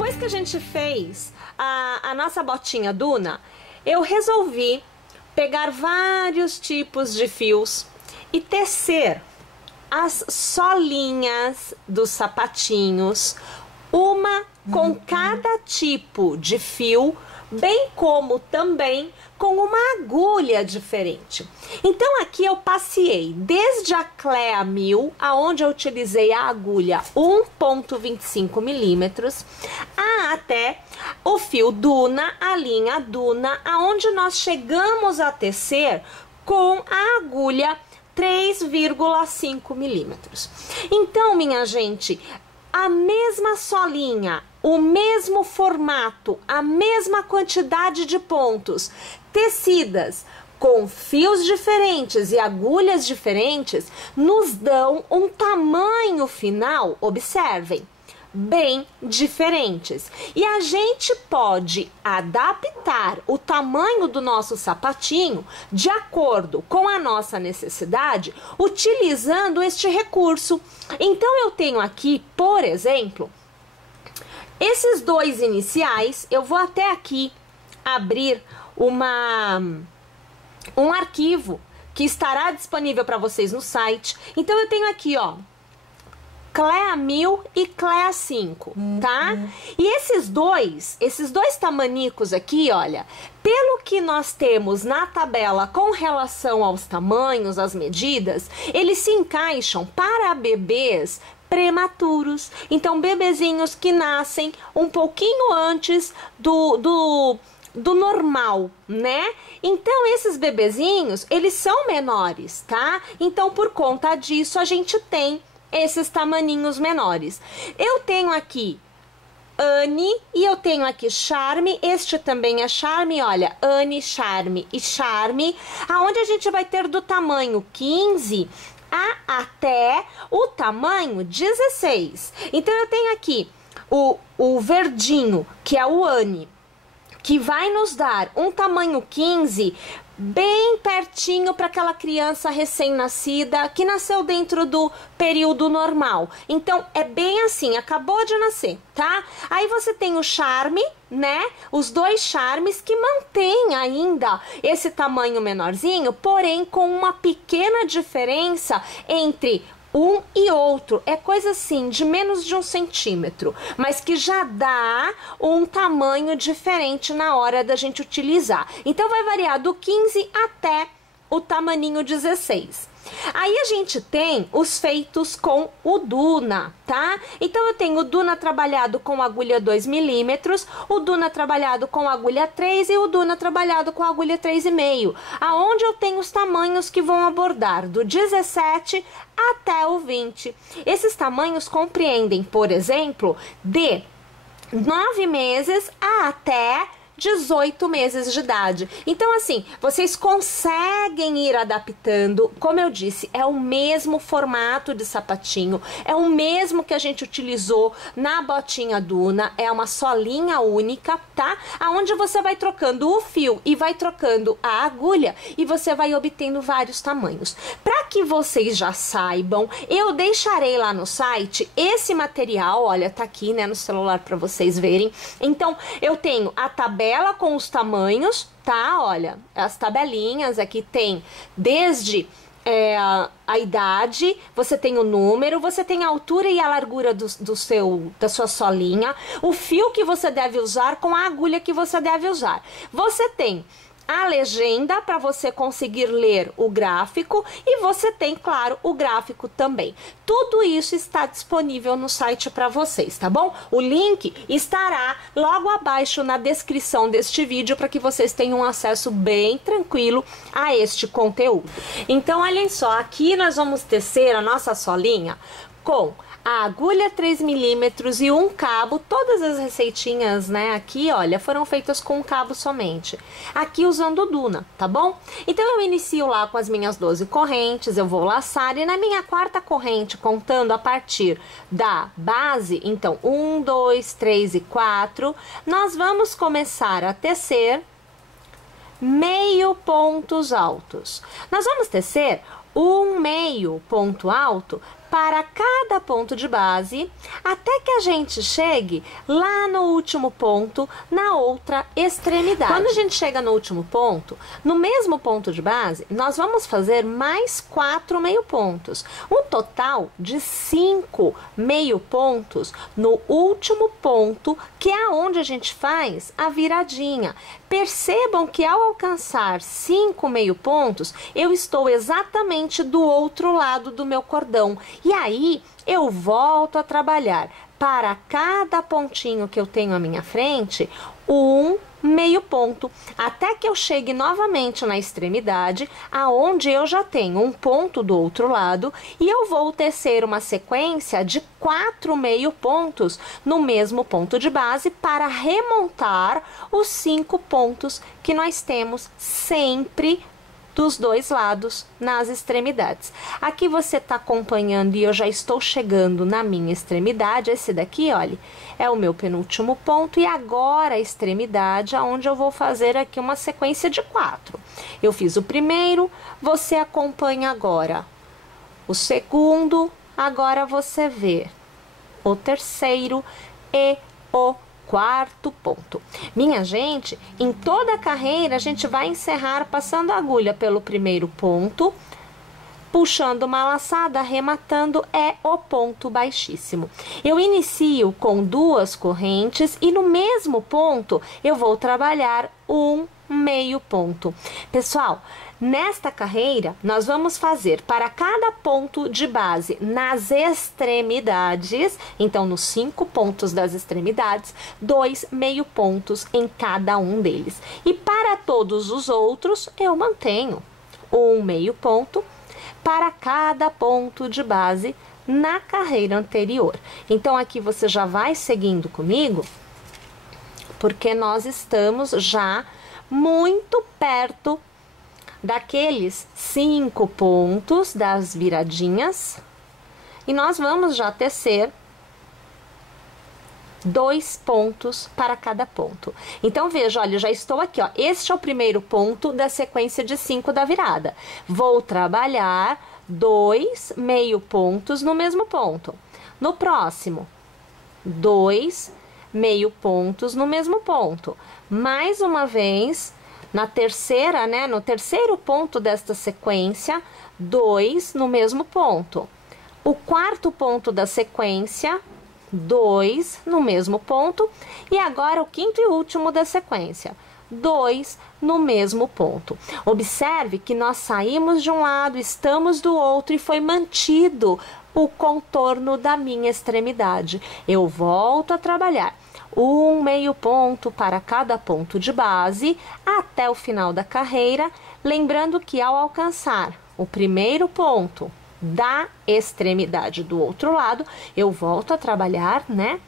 Depois que a gente fez a nossa botinha Duna, eu resolvi pegar vários tipos de fios e tecer as solinhas dos sapatinhos, uma com cada tipo de fio, bem como também com uma agulha diferente. Então aqui eu passei desde a Clea 1000, aonde eu utilizei a agulha 1,25 milímetros, até o fio Duna, a linha Duna, aonde nós chegamos a tecer com a agulha 3,5 milímetros. Então, minha gente, a mesma solinha, o mesmo formato, a mesma quantidade de pontos, tecidas com fios diferentes e agulhas diferentes, nos dão um tamanho final, observem, bem diferentes. E a gente pode adaptar o tamanho do nosso sapatinho de acordo com a nossa necessidade, utilizando este recurso. Então eu tenho aqui, por exemplo, esses dois iniciais. Eu vou até aqui abrir um arquivo que estará disponível para vocês no site. Então eu tenho aqui, ó, Clea 1000 e Clea 5, tá? E esses dois tamanicos aqui, olha, pelo que nós temos na tabela com relação aos tamanhos, às medidas, eles se encaixam para bebês prematuros. Então, bebezinhos que nascem um pouquinho antes do normal, né? Então, esses bebezinhos, eles são menores, tá? Então, por conta disso, a gente tem esses tamaninhos menores. Eu tenho aqui Anne e eu tenho aqui Charme. Este também é Charme, olha, Anne, Charme e Charme, aonde a gente vai ter do tamanho 15 até o tamanho 16. Então eu tenho aqui o verdinho, que é o Anne, que vai nos dar um tamanho 15, bem pertinho para aquela criança recém-nascida que nasceu dentro do período normal. Então é bem assim, acabou de nascer, tá? Aí você tem o Charme, né? Os dois Charmes que mantém ainda esse tamanho menorzinho, porém com uma pequena diferença entre um e outro. É coisa assim de menos de 1 centímetro, mas que já dá um tamanho diferente na hora da gente utilizar. Então vai variar do 15 até o tamaninho 16. Aí a gente tem os feitos com o Duna, tá? Então eu tenho o Duna trabalhado com agulha 2 milímetros, o Duna trabalhado com agulha 3 e o Duna trabalhado com agulha 3,5, aonde eu tenho os tamanhos que vão abordar do 17 até o 20. Esses tamanhos compreendem, por exemplo, de 9 meses até 18 meses de idade. Então, assim, vocês conseguem ir adaptando. Como eu disse, é o mesmo formato de sapatinho, é o mesmo que a gente utilizou na botinha Duna, é uma solinha única, tá? Aonde você vai trocando o fio e vai trocando a agulha e você vai obtendo vários tamanhos. Para que vocês já saibam, eu deixarei lá no site esse material, olha, tá aqui, né, no celular para vocês verem. Então, eu tenho a tabela com os tamanhos, tá? Olha, as tabelinhas aqui tem desde a idade, você tem o número, você tem a altura e a largura da sua solinha, o fio que você deve usar com a agulha que você deve usar. Você tem a legenda para você conseguir ler o gráfico e você tem, claro, o gráfico também. Tudo isso está disponível no site para vocês, tá bom? O link estará logo abaixo na descrição deste vídeo para que vocês tenham acesso bem tranquilo a este conteúdo. Então, olhem só, aqui nós vamos tecer a nossa solinha com a agulha 3 milímetros e um cabo. Todas as receitinhas, né, aqui, olha, foram feitas com um cabo somente. Aqui usando o Duna, tá bom? Então eu inicio lá com as minhas 12 correntes, eu vou laçar e na minha quarta corrente, contando a partir da base, então 1, 2, 3 e 4, nós vamos começar a tecer meio pontos altos. Nós vamos tecer um meio ponto alto para cada ponto de base, até que a gente chegue lá no último ponto, na outra extremidade. Quando a gente chega no último ponto, no mesmo ponto de base, nós vamos fazer mais 4 meio pontos. Um total de 5 meio pontos no último ponto, que é onde a gente faz a viradinha. Percebam que ao alcançar 5 meio pontos, eu estou exatamente do outro lado do meu cordão. E aí, eu volto a trabalhar para cada pontinho que eu tenho à minha frente, um meio ponto, até que eu chegue novamente na extremidade, aonde eu já tenho um ponto do outro lado, e eu vou tecer uma sequência de 4 meio pontos no mesmo ponto de base para remontar os 5 pontos que nós temos sempre dos dois lados nas extremidades. Aqui você está acompanhando e eu já estou chegando na minha extremidade. Esse daqui, olha, é o meu penúltimo ponto, e agora a extremidade, onde eu vou fazer aqui uma sequência de 4. Eu fiz o primeiro, você acompanha agora o segundo, agora você vê o terceiro e o quarto ponto. Minha gente, em toda a carreira a gente vai encerrar passando a agulha pelo primeiro ponto, puxando uma laçada, arrematando é o ponto baixíssimo. Eu inicio com 2 correntes e no mesmo ponto eu vou trabalhar um meio ponto. Pessoal, nesta carreira, nós vamos fazer para cada ponto de base nas extremidades, então nos 5 pontos das extremidades, 2 meio pontos em cada um deles. E para todos os outros, eu mantenho um meio ponto para cada ponto de base na carreira anterior. Então, aqui você já vai seguindo comigo, porque nós estamos já muito perto daqueles 5 pontos das viradinhas, e nós vamos já tecer 2 pontos para cada ponto. Então, veja, olha, eu já estou aqui, ó. Este é o primeiro ponto da sequência de 5 da virada. Vou trabalhar 2 meio pontos no mesmo ponto. No próximo, 2 meio pontos no mesmo ponto. Mais uma vez, na terceira, né, no terceiro ponto desta sequência, 2 no mesmo ponto. O quarto ponto da sequência, 2 no mesmo ponto. E agora o quinto e último da sequência, 2 no mesmo ponto. Observe que nós saímos de um lado, estamos do outro e foi mantido o contorno da minha extremidade. Eu volto a trabalhar um meio ponto para cada ponto de base até o final da carreira, lembrando que ao alcançar o primeiro ponto da extremidade do outro lado, eu volto a trabalhar, né,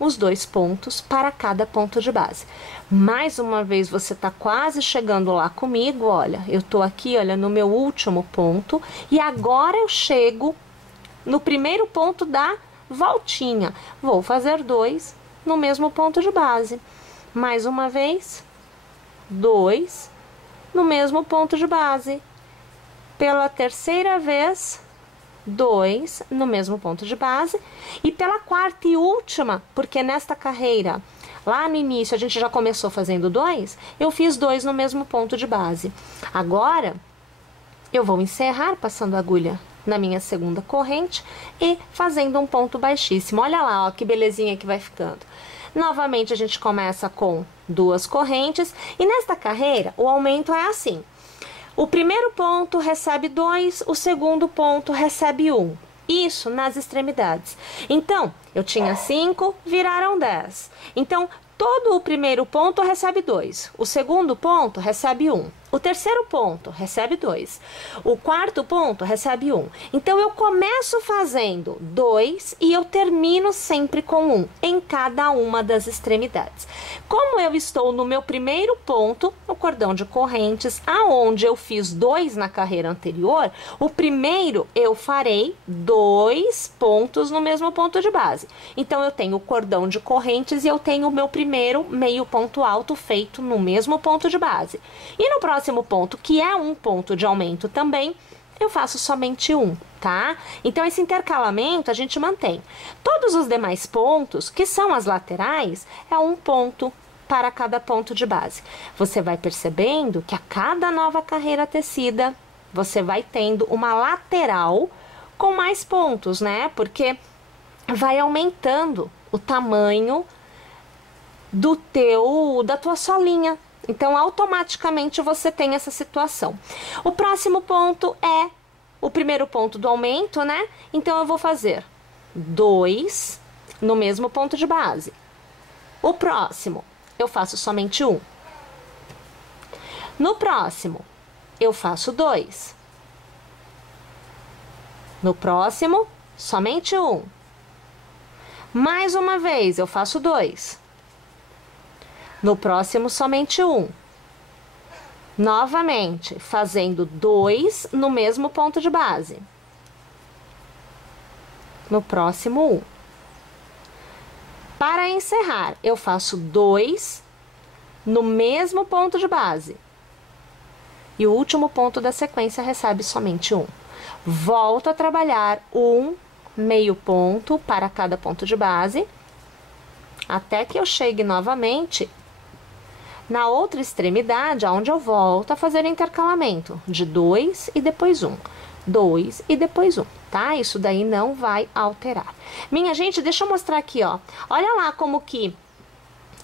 os 2 pontos para cada ponto de base. Mais uma vez, você tá quase chegando lá comigo, olha, eu tô aqui, olha, no meu último ponto, e agora eu chego no primeiro ponto da voltinha. Vou fazer 2 no mesmo ponto de base. Mais uma vez, 2 no mesmo ponto de base. Pela terceira vez, 2 no mesmo ponto de base. E pela quarta e última, porque nesta carreira, lá no início, a gente já começou fazendo 2, eu fiz 2 no mesmo ponto de base. Agora, eu vou encerrar passando a agulha na minha segunda corrente e fazendo um ponto baixíssimo. Olha lá, ó, que belezinha que vai ficando. Novamente, a gente começa com 2 correntes, e nesta carreira, o aumento é assim. O primeiro ponto recebe 2, o segundo ponto recebe 1. Isso nas extremidades. Então, eu tinha 5, viraram 10. Então, todo o primeiro ponto recebe 2. O segundo ponto recebe 1. O terceiro ponto recebe 2. O quarto ponto recebe 1. Então, eu começo fazendo 2 e eu termino sempre com 1 em cada uma das extremidades. Como eu estou no meu primeiro ponto, no cordão de correntes, aonde eu fiz 2 na carreira anterior, o primeiro eu farei 2 pontos no mesmo ponto de base. Então, eu tenho o cordão de correntes e eu tenho o meu primeiro meio ponto alto feito no mesmo ponto de base. E no próximo ponto, que é um ponto de aumento também, eu faço somente um, tá? Então, esse intercalamento a gente mantém. Todos os demais pontos, que são as laterais, é um ponto para cada ponto de base. Você vai percebendo que a cada nova carreira tecida, você vai tendo uma lateral com mais pontos, né? Porque vai aumentando o tamanho da tua solinha. Então, automaticamente você tem essa situação. O próximo ponto é o primeiro ponto do aumento, né? Então, eu vou fazer 2 no mesmo ponto de base. O próximo, eu faço somente 1. No próximo, eu faço 2. No próximo, somente 1. Mais uma vez, eu faço 2. No próximo, somente 1. Novamente, fazendo 2 no mesmo ponto de base. No próximo, 1. Para encerrar, eu faço 2 no mesmo ponto de base. E o último ponto da sequência recebe somente 1. Volto a trabalhar 1 meio ponto para cada ponto de base, até que eu chegue novamente na outra extremidade, onde eu volto a fazer o intercalamento de 2 e depois 1. 2 e depois 1, tá? Isso daí não vai alterar. Minha gente, deixa eu mostrar aqui, ó. Olha lá como que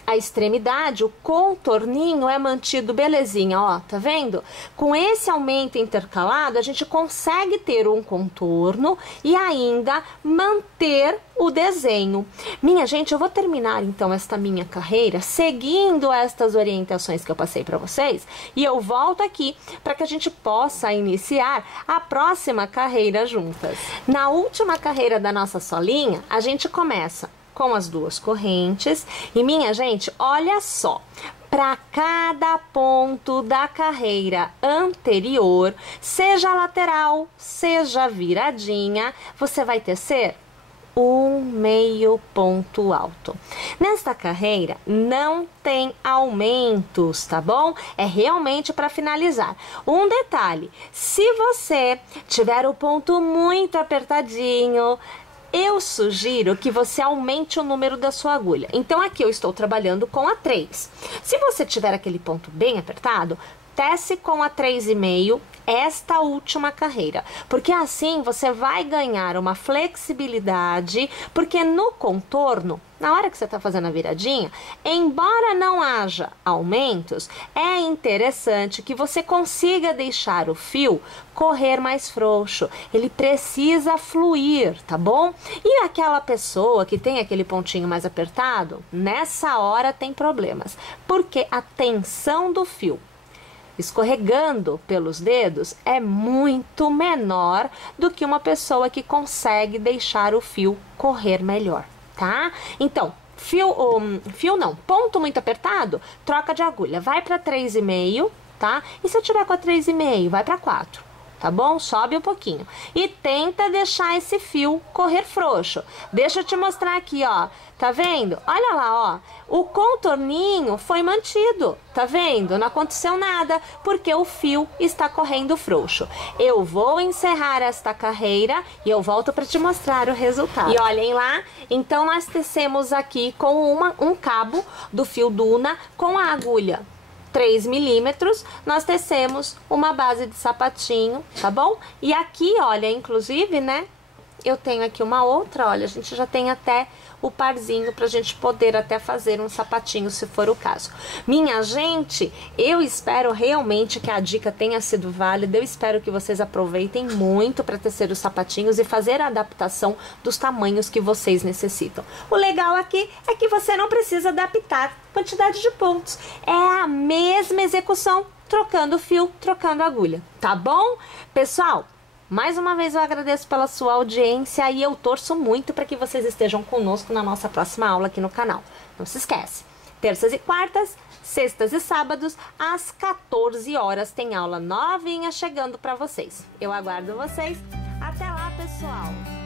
a extremidade, o contorninho é mantido belezinha, ó, tá vendo? Com esse aumento intercalado, a gente consegue ter um contorno e ainda manter o desenho. Minha gente, eu vou terminar então esta minha carreira seguindo estas orientações que eu passei para vocês e eu volto aqui para que a gente possa iniciar a próxima carreira juntas. Na última carreira da nossa solinha, a gente começa com as 2 correntes. E minha gente, olha só, para cada ponto da carreira anterior, seja lateral, seja viradinha, você vai tecer 1 meio ponto alto. Nesta carreira não tem aumentos, tá bom? É realmente para finalizar. Um detalhe, se você tiver o ponto muito apertadinho, eu sugiro que você aumente o número da sua agulha. Então, aqui eu estou trabalhando com a 3. Se você tiver aquele ponto bem apertado, tece com a 3,5 esta última carreira, porque assim você vai ganhar uma flexibilidade, porque no contorno, na hora que você está fazendo a viradinha, embora não haja aumentos, é interessante que você consiga deixar o fio correr mais frouxo, ele precisa fluir, tá bom? E aquela pessoa que tem aquele pontinho mais apertado, nessa hora tem problemas, porque a tensão do fio escorregando pelos dedos é muito menor do que uma pessoa que consegue deixar o fio correr melhor, tá? Então, ponto muito apertado, troca de agulha, vai para 3,5, tá? E se eu tiver com a 3,5, vai para 4. Tá bom? Sobe um pouquinho. E tenta deixar esse fio correr frouxo. Deixa eu te mostrar aqui, ó. Tá vendo? Olha lá, ó. O contorninho foi mantido. Tá vendo? Não aconteceu nada, porque o fio está correndo frouxo. Eu vou encerrar esta carreira e eu volto para te mostrar o resultado. E olhem lá. Então, nós tecemos aqui com um cabo do fio Duna com a agulha 3 milímetros, nós tecemos uma base de sapatinho, tá bom? E aqui, olha, inclusive, né, eu tenho aqui uma outra, olha, a gente já tem até o parzinho pra gente poder até fazer um sapatinho, se for o caso. Minha gente, eu espero realmente que a dica tenha sido válida, eu espero que vocês aproveitem muito para tecer os sapatinhos e fazer a adaptação dos tamanhos que vocês necessitam. O legal aqui é que você não precisa adaptar quantidade de pontos, é a mesma execução, trocando fio, trocando agulha, tá bom? Pessoal, mais uma vez eu agradeço pela sua audiência e eu torço muito para que vocês estejam conosco na nossa próxima aula aqui no canal. Não se esquece, terças e quartas, sextas e sábados, às 14 horas tem aula novinha chegando para vocês. Eu aguardo vocês. Até lá, pessoal!